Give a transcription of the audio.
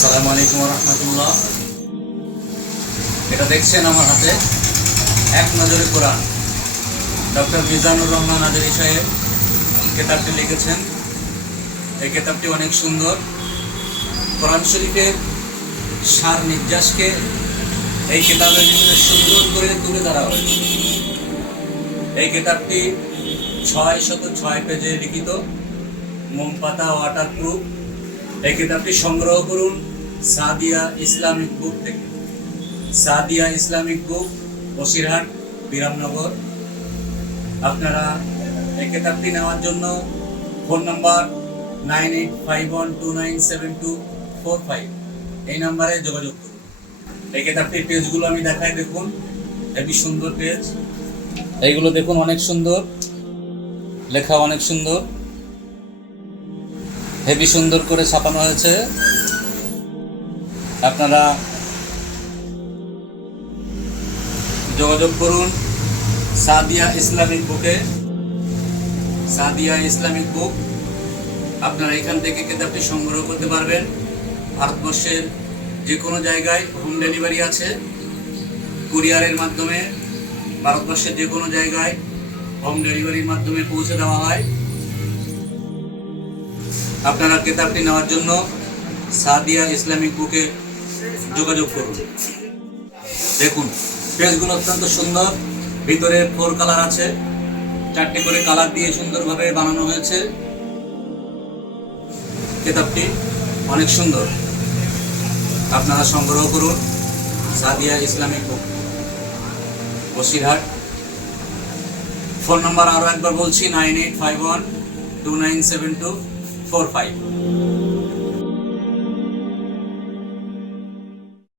আসসালামু আলাইকুম রহমতুল্লাহ। এটা দেখছেন আমার হাতে এক নজরে কোরআন। ডক্টর মিজানুর রহমান আজহারী সাহেব কিতাবটি লিখেছেন। এই কিতাবটি অনেক সুন্দর। কোরআন শরীফের সার নির্যাসকে এই কিতাবের ভিতরে সুন্দর করে তুলে ধরা হয়েছে। এই কিতাবটি 606 পেজে লিখিত, মোম পাতা ওয়াটারপ্রুফ। এই কিতাবটি সংগ্রহ করুন সাদিয়া ইসলামিক বুক থেকে। সাদিয়া ইসলামিক বুক, বসিরহাট, বিরামনগর। আপনারা এই কিতাবটি নেওয়ার জন্য ফোন নাম্বার 9851297245 এই নাম্বারে যোগাযোগ করুন। এই কিতাবটির পেজগুলো আমি দেখাই, দেখুন হেবি সুন্দর পেজ। এইগুলো দেখুন, অনেক সুন্দর লেখা, অনেক সুন্দর, হেবি সুন্দর করে ছাপানো হয়েছে। আপনারা যোগাযোগ করুন সাদিয়া ইসলামিক বুকে। সাদিয়া ইসলামিক বুক, আপনারা এখান থেকে কিতাবটি সংগ্রহ করতে পারবেন। ভারতবর্ষের যে কোনো জায়গায় হোম ডেলিভারি আছে, কুরিয়ারের মাধ্যমে ভারতবর্ষের যে কোনো জায়গায় হোম ডেলিভারির মাধ্যমে পৌঁছে দেওয়া হয়। আপনারা কিতাবটি নেওয়ার জন্য সাদিয়া ইসলামিক বুকে যোগাযোগ করুন। দেখুন পেজগুলো অত্যন্ত সুন্দর, ভিতরে 4 কালার আছে, 4টে করে কালার দিয়ে সুন্দরভাবে বানানো হয়েছে। কিতাবটি অনেক সুন্দর, আপনারা সংগ্রহ করুন। সাদিয়া ইসলামিক বুক, বসিরহাট। ফোন নাম্বার আরও একবার বলছি 9851297245।